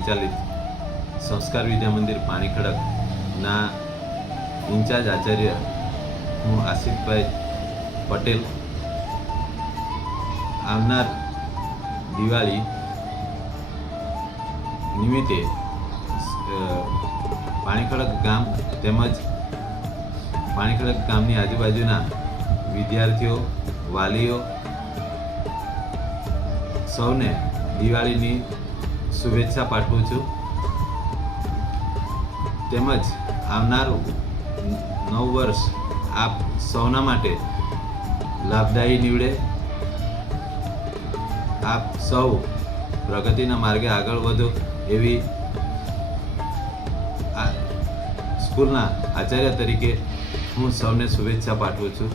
સંચાલિત સંસ્કાર વિદ્યા મંદિર પાણીખડકના ઇન્ચાર્જ આચાર્ય હું આસિફભાઈ પટેલ આવનાર દિવાળી નિમિત્તે પાણીખડક ગામ તેમજ પાણીખડક ગામની આજુબાજુના વિદ્યાર્થીઓ, વાલીઓ સૌને દિવાળીની શુભેચ્છા પાઠવું છું. તેમજ આવનારું નવ વર્ષ આપ સૌના માટે લાભદાયી નીવડે. આપ સૌ પ્રગતિના માર્ગે આગળ વધો એવી સ્કૂલના આચાર્ય તરીકે હું સૌને શુભેચ્છા પાઠવું છું.